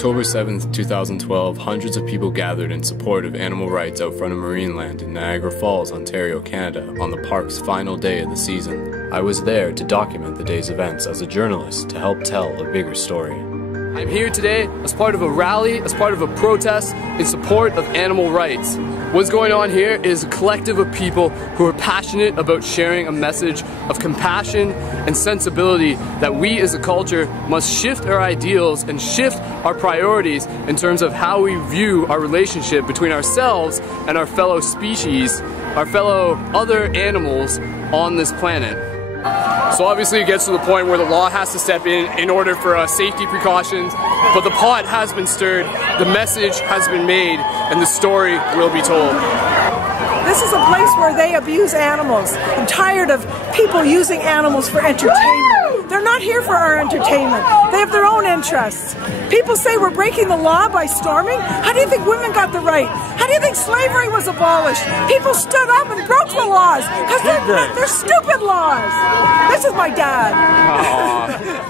October 7th, 2012, hundreds of people gathered in support of animal rights out front of Marineland in Niagara Falls, Ontario, Canada, on the park's final day of the season. I was there to document the day's events as a journalist to help tell a bigger story. I'm here today as part of a rally, as part of a protest in support of animal rights. What's going on here is a collective of people who are passionate about sharing a message of compassion and sensibility that we as a culture must shift our ideals and shift our priorities in terms of how we view our relationship between ourselves and our fellow species, our fellow other animals on this planet. So obviously it gets to the point where the law has to step in order for safety precautions, but the pot has been stirred, the message has been made, and the story will be told. This is a place where they abuse animals. I'm tired of people using animals for entertainment. They're not here for our entertainment. They have their own interests. People say we're breaking the law by storming. How do you think women got the right? How do you think slavery was abolished? People stood up and broke the laws because they're stupid laws. This is my dad.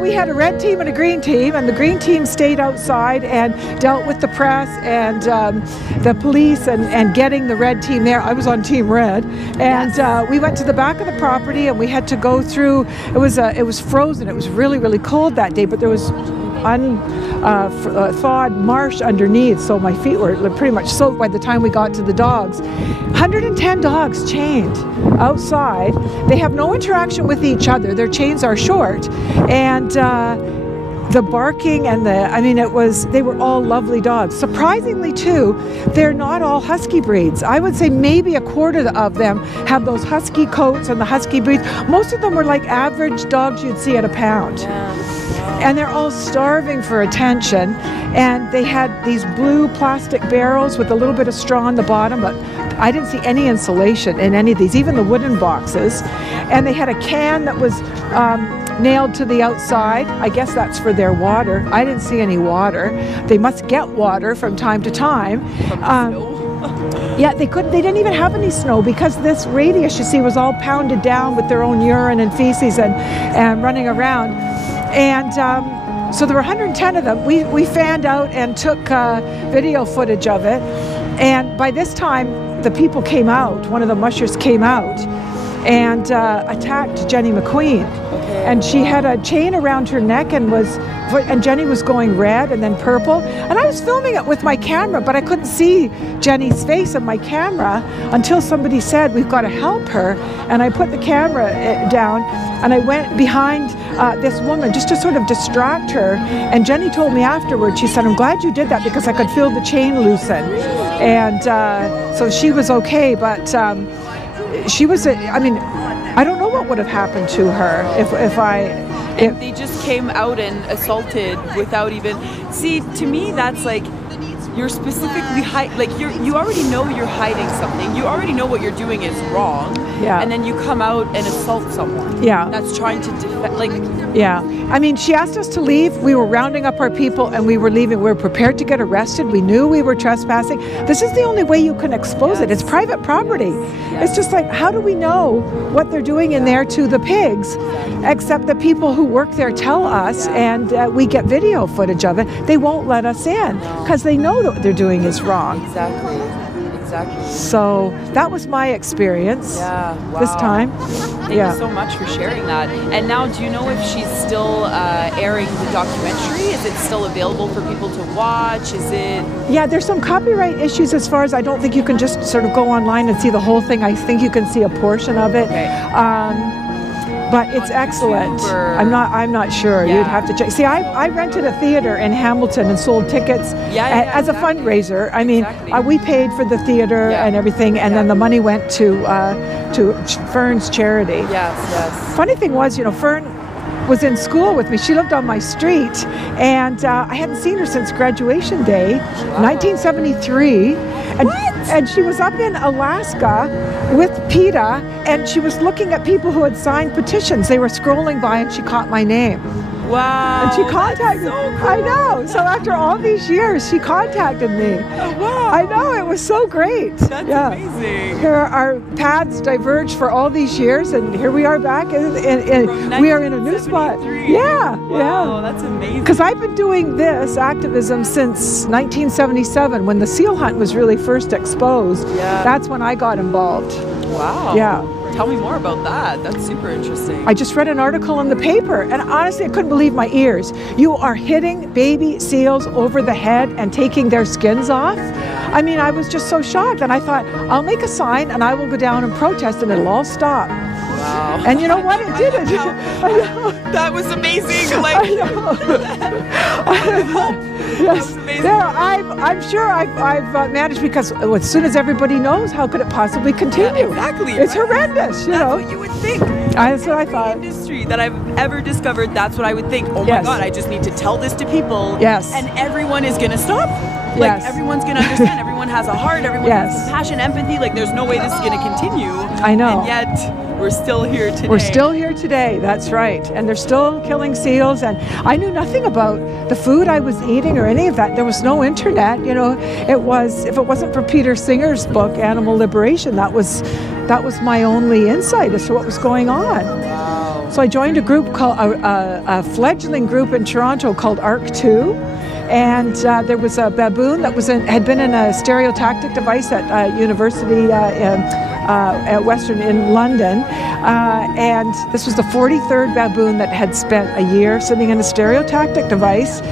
We had a red team and a green team, and the green team stayed outside and dealt with the press and the police and getting the red team there. I was on team red, and we went to the back of the property and we had to go through. It was frozen. It was really, really cold that day, but there was thawed marsh underneath, so my feet were pretty much soaked by the time we got to the dogs. 110 dogs chained outside. They have no interaction with each other. Their chains are short, and the barking and they were all lovely dogs. Surprisingly too, they're not all husky breeds. I would say maybe a quarter of them have those husky coats and the husky breeds. Most of them were like average dogs you'd see at a pound. And they're all starving for attention, and they had these blue plastic barrels with a little bit of straw on the bottom, but I didn't see any insulation in any of these, even the wooden boxes. And they had a can that was nailed to the outside. I guess that's for their water. I didn't see any water. They must get water from time to time. Yeah, they didn't even have any snow because this radius, you see, was all pounded down with their own urine and feces and running around. And so there were 110 of them. We fanned out and took video footage of it. And by this time, the people came out. One of the mushers came out and attacked Jenny McQueen. And she had a chain around her neck and Jenny was going red and then purple. And I was filming it with my camera, but I couldn't see Jenny's face on my camera until somebody said, "We've got to help her." And I put the camera down and I went behind this woman just to sort of distract her. And Jenny told me afterwards, she said, "I'm glad you did that because I could feel the chain loosen." And so she was okay, but she was, I don't know what would have happened to her if they just came out and assaulted without even. See, to me, that's like you're specifically you already know you're hiding something. You already know what you're doing is wrong. Yeah. And then you come out and assault someone. Yeah. That's trying to defend. Yeah. I mean, she asked us to leave. We were rounding up our people and we were leaving. We were prepared to get arrested. We knew we were trespassing. This is the only way you can expose it. It's private property. It's just like, how do we know what they're doing in there to the pigs? Except the people who work there tell us, and we get video footage of it. They won't let us in because they know that what they're doing is wrong. Exactly. So that was my experience this time. Thank you so much for sharing that. And now, do you know if she's still airing the documentary? Is it still available for people to watch? Is it? Yeah, there's some copyright issues as far as I don't think you can just sort of go online and see the whole thing. I think you can see a portion of it. Okay. But it's excellent. I'm not sure. You'd have to check. See, I rented a theater in Hamilton and sold tickets as a fundraiser. I mean, we paid for the theater and everything, and then the money went to Fern's charity. Yes. Funny thing was, Fern was in school with me. She lived on my street, and I hadn't seen her since graduation day, 1973. And And she was up in Alaska with PETA, and she was looking at people who had signed petitions. They were scrolling by, and she caught my name. Wow. And she contacted me. So cool. I know. So after all these years, she contacted me. Oh, wow. I know. It was so great. That's amazing. Here our paths diverged for all these years, and here we are back, and we are in a new spot. Yeah. Wow, that's amazing. Because I've been doing this activism since 1977, when the seal hunt was really first exposed. Yeah. That's when I got involved. Wow. Yeah. Tell me more about that. That's super interesting. I just read an article in the paper, and honestly, I couldn't believe my ears. You are hitting baby seals over the head and taking their skins off. I mean, I was just so shocked, and I thought, I'll make a sign and I will go down and protest, and it'll all stop. Wow. And you know what? It didn't. I know. That was amazing. Like, I know. Yes. There, I'm sure I've managed, because as soon as everybody knows, how could it possibly continue? Yeah, exactly. It's horrendous, you know. That's what you would think. That's what I thought. Industry that I've ever discovered, that's what I would think. Oh my Yes. God, I just need to tell this to people. Yes. And everyone is gonna stop. Like, Yes. everyone's gonna understand. Everyone has a heart. Everyone Yes. has compassion, empathy. Like, there's no way this is gonna continue. I know. And yet, we're still here today. We're still here today, that's right. And they're still killing seals, and I knew nothing about the food I was eating or any of that. There was no internet, you know. It was, if it wasn't for Peter Singer's book, Animal Liberation, that was my only insight as to what was going on. Wow. So I joined a group called, a fledgling group in Toronto called ARC2. And there was a baboon that had been in a stereotactic device at university at Western in London, and this was the 43rd baboon that had spent a year sitting in a stereotactic device,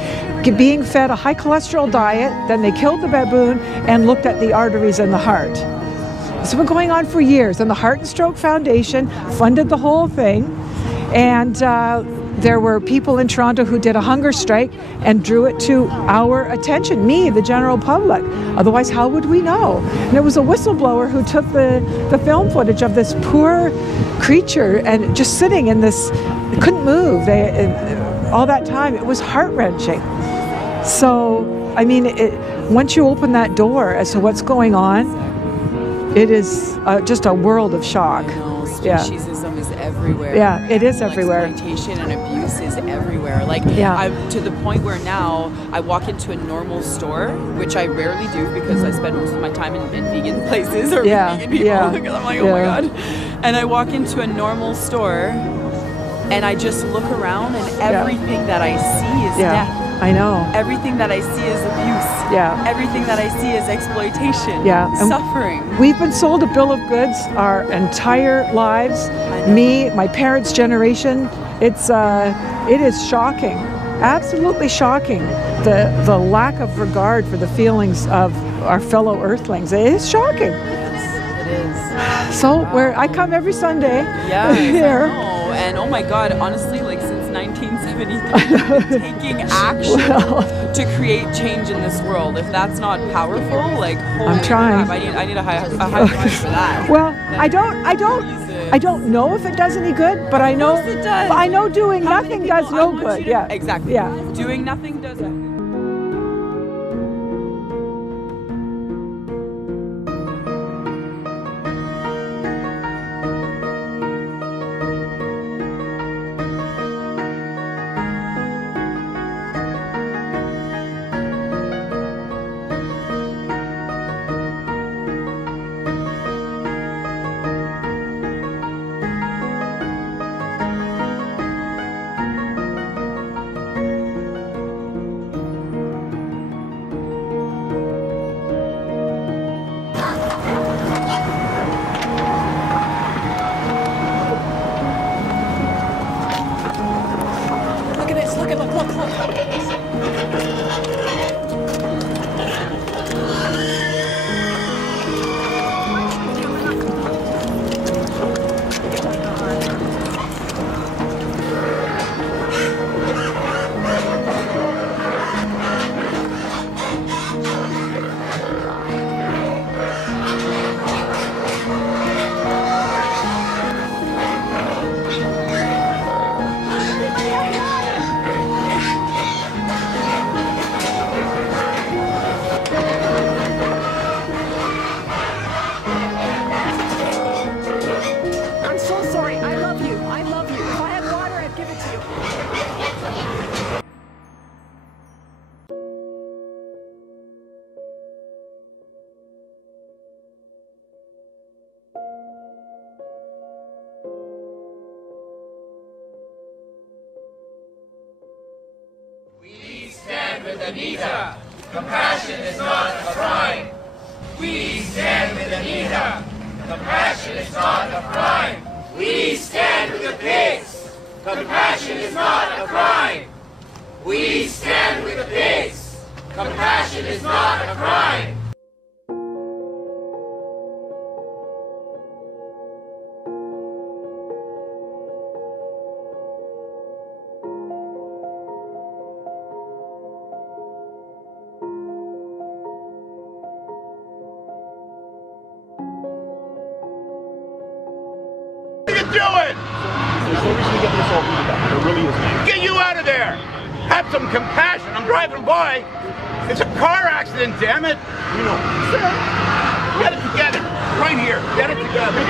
being fed a high cholesterol diet. Then they killed the baboon and looked at the arteries and the heart. This has been going on for years, and the Heart and Stroke Foundation funded the whole thing, and there were people in Toronto who did a hunger strike and drew it to our attention, me, the general public. Otherwise, how would we know? And there was a whistleblower who took the film footage of this poor creature and just sitting in this, couldn't move all that time. It was heart-wrenching. So, I mean, once you open that door as to what's going on, it is just a world of shock. Speciesism is everywhere. Yeah, it is everywhere. Exploitation and abuse is everywhere. Like, I'm to the point where now I walk into a normal store, which I rarely do because I spend most of my time in vegan places or vegan people. Because I'm like, oh my God. And I walk into a normal store and I just look around, and everything that I see is death. I know. Everything that I see is abuse. Yeah. Everything that I see is exploitation. Yeah. Suffering. We've been sold a bill of goods our entire lives. Me, my parents' generation. It is shocking. Absolutely shocking. The lack of regard for the feelings of our fellow earthlings. It is shocking. Yes, it is. So I come every Sunday. Yeah. Here. I know. And oh my God, honestly, like since 1973, taking action to create change in this world. If that's not powerful, like I'm trying. Crap, I need a high five for that. Well, I don't know if it does any good, but I know it does. I know doing nothing does no good. Yeah. Exactly. Yeah. Doing nothing does. with Anita. Compassion is not a crime. We stand with Anita. Compassion is not a crime. We stand with the pigs. Compassion is not a crime. We stand with the pigs. Compassion is not a crime. What are you doing? There's no reason to get this all heated up. There really isn't. Get you out of there! Have some compassion. I'm driving by. It's a car accident, damn it. You know. Sir. Get it together. Right here. Get it together.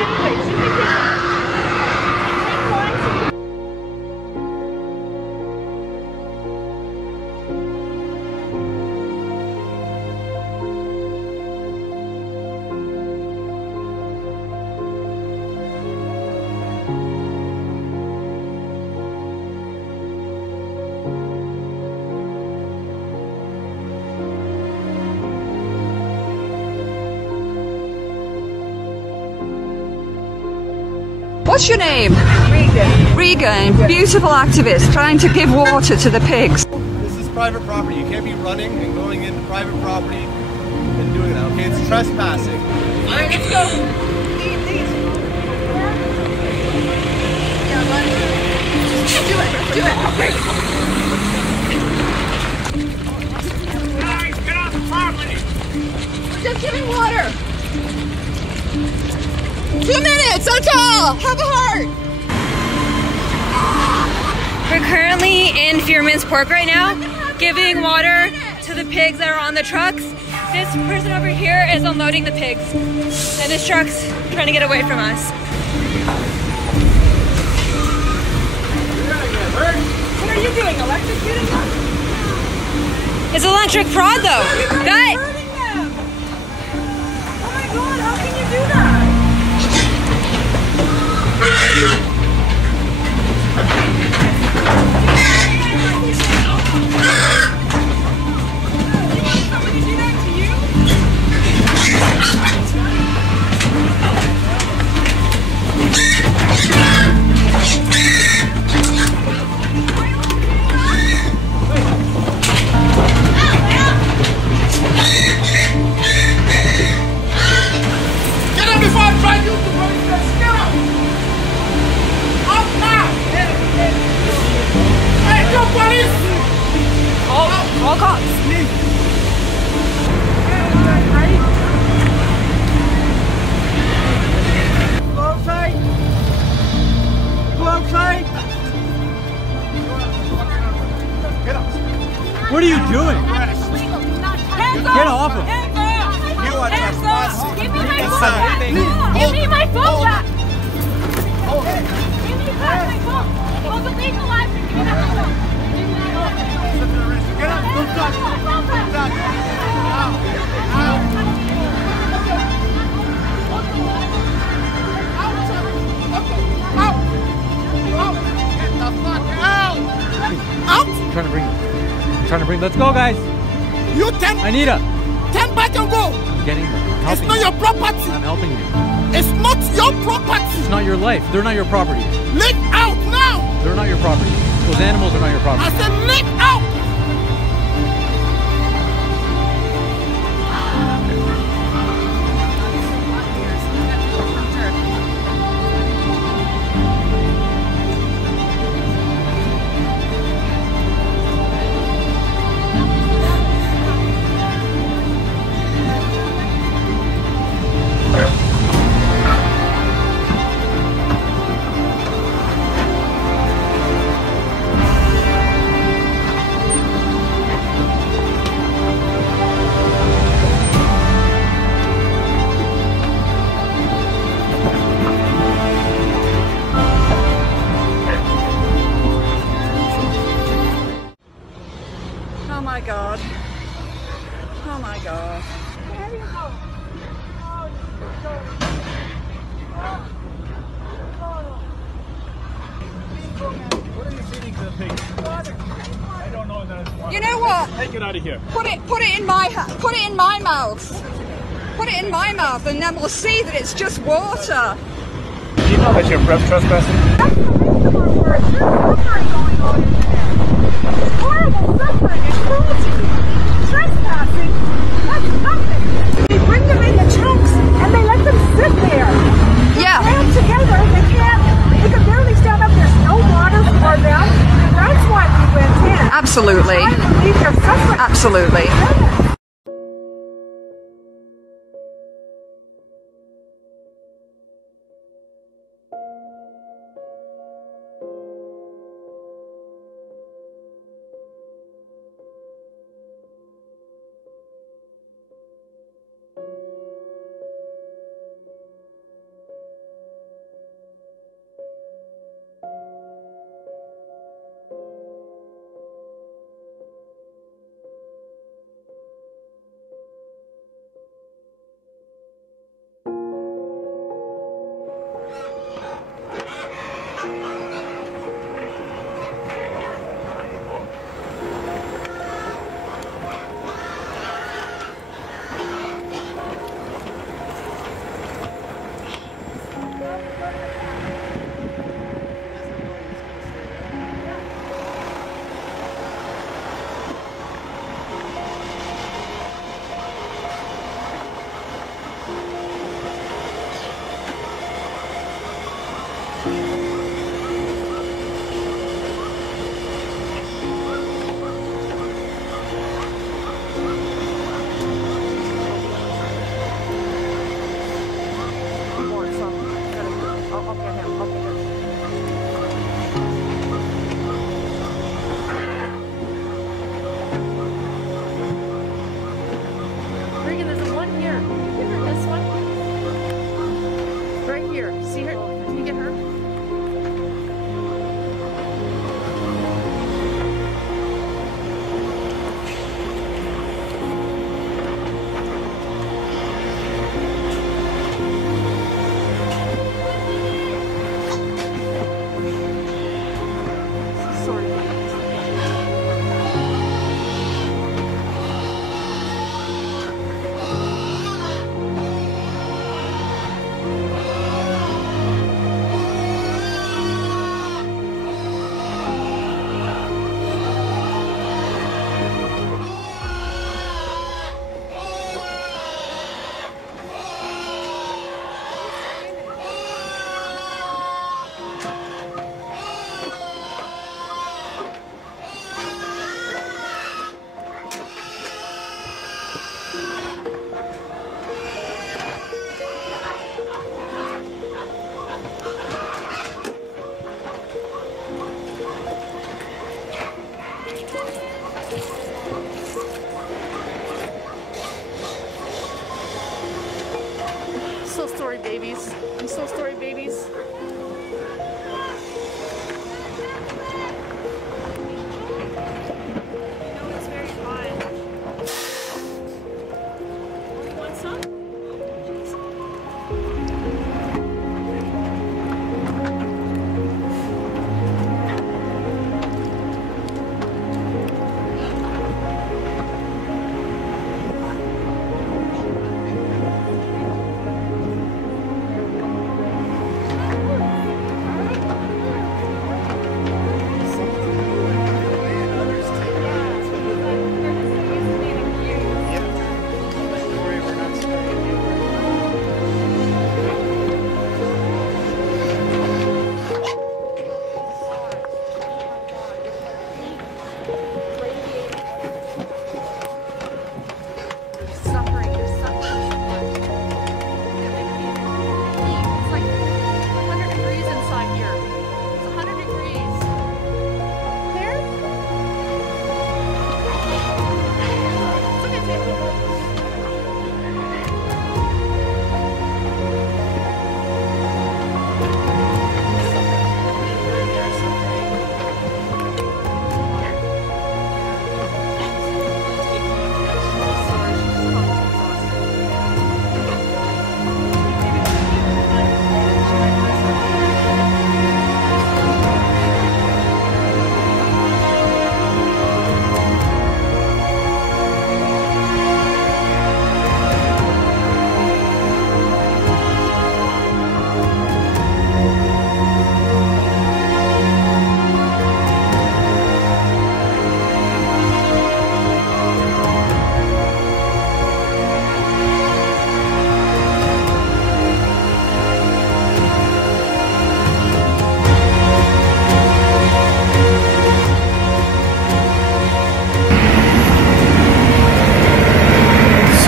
What's your name? Regan. Regan, beautiful activist trying to give water to the pigs. This is private property. You can't be running and going into private property and doing that, okay? It's trespassing. All right, let's go. These. Yeah, run. Do it. Okay. Guys, get off the property! We're just giving water. 2 minutes, that's all! Have a heart! We're currently in Fearmans Pork right now, giving water to the pigs that are on the trucks. This person over here is unloading the pigs, and this truck's trying to get away from us. What are you doing? Electrocuting them? It's electric prod though. That. Hurting them. Oh my God! How can you do that? All cops. Go outside. Go outside. Get up. What are you doing? Get off him. You are trespassing. Give me my phone. Give me my phone back. Give me back my phone. It was illegal license. Give me back my phone. Get up. Don't touch. Don't touch. Out. Get the fuck out. Out. I'm trying to bring. Let's go, guys. You turn. Anita. Turn back and go. I'm getting them. It's not your property. I'm helping you. It's not your property. It's not your life. They're not your property. Leave out now. They're not your property. Those animals are not your property. I said leave out. Oh my God. Oh my God. What are you feeding to the pigs? I don't know. You know what? Take it out of here. Put it in my mouth. Put it in my mouth, and then we'll see that it's just water. Do you know that you're trespassing? That's the least of our words. There's suffering going on in there. Horrible suffering and cruelty. Trespassing, that's nothing. They bring them in the trucks and they let them sit there. Yeah. They're crammed together. They can barely stand up. There's no water for them. That's why we went in. Absolutely. Trying to relieve their suffering. Absolutely.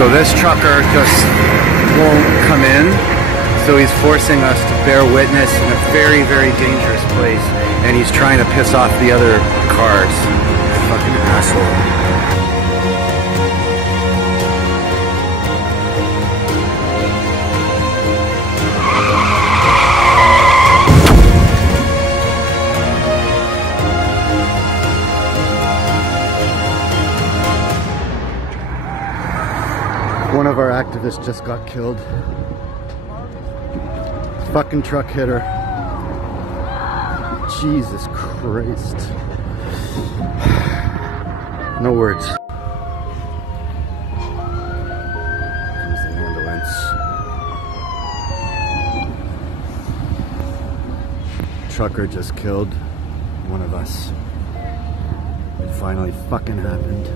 So this trucker just won't come in, so he's forcing us to bear witness in a very, very dangerous place, and he's trying to piss off the other cars. Fucking asshole. One of our activists just got killed. Fucking truck hit her. Jesus Christ. No words. Comes the ambulance. Trucker just killed one of us. It finally fucking happened.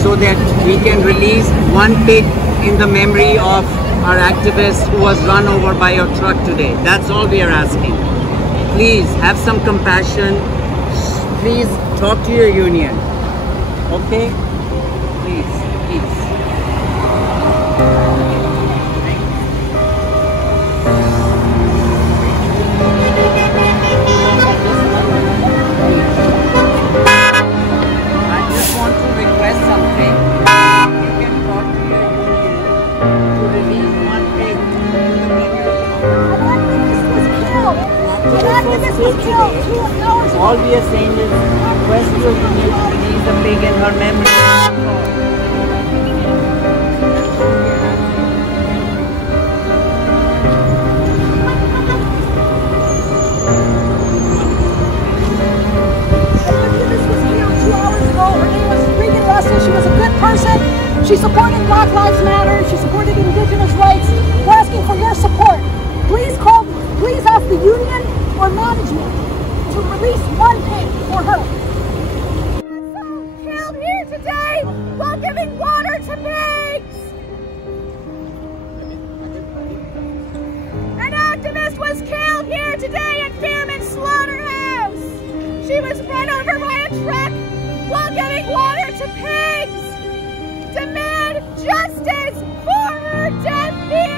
So that we can release one pig in the memory of our activist who was run over by your truck today. That's all we are asking. Please have some compassion. Please talk to your union. Okay? Please, please. All we are saying is request your union to release the pig in her memory. This was killed 2 hours ago. Her name was Regan Russell. She was a good person. She supported Black Lives Matter. She supported indigenous rights. We're asking for your support. Please ask the union or management to release one pig for her. Killed here today while giving water to pigs. An activist was killed here today at Fearmans slaughterhouse. She was run over by a truck while giving water to pigs. Demand justice for her death here.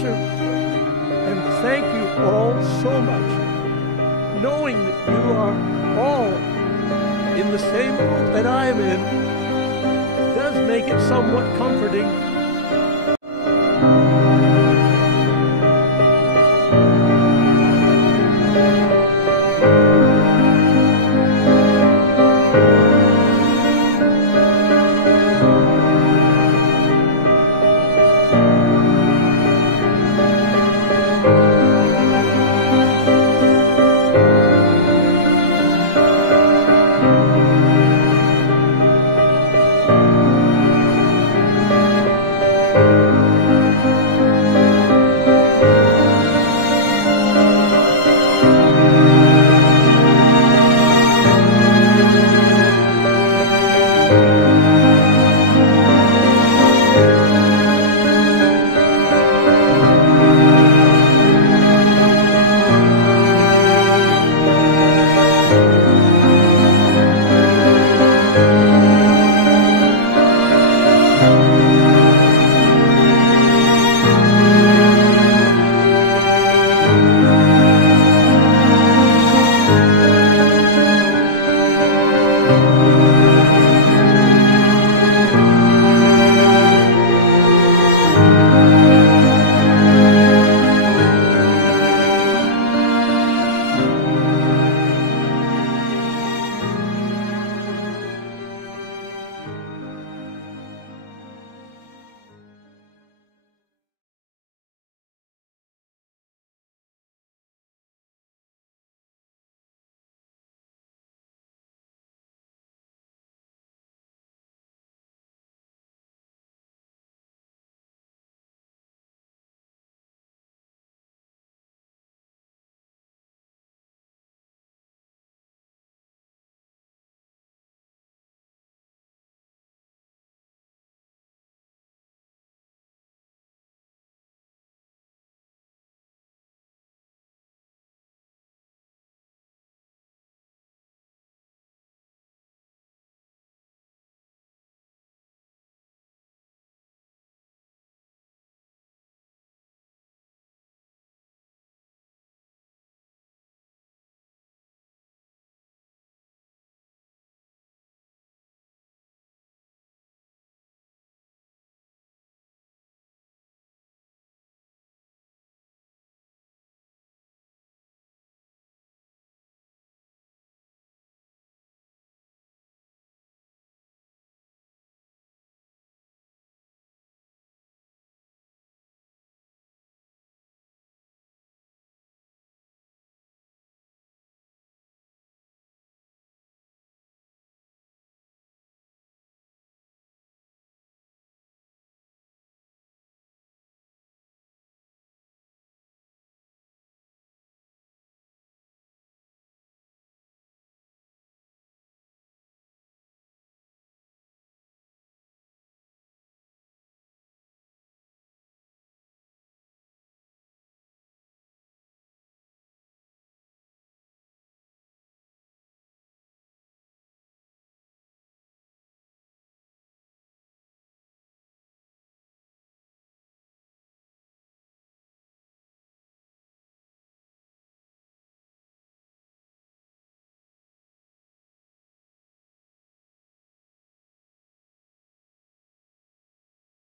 And thank you all so much, knowing that you are all in the same boat that I'm in does make it somewhat comforting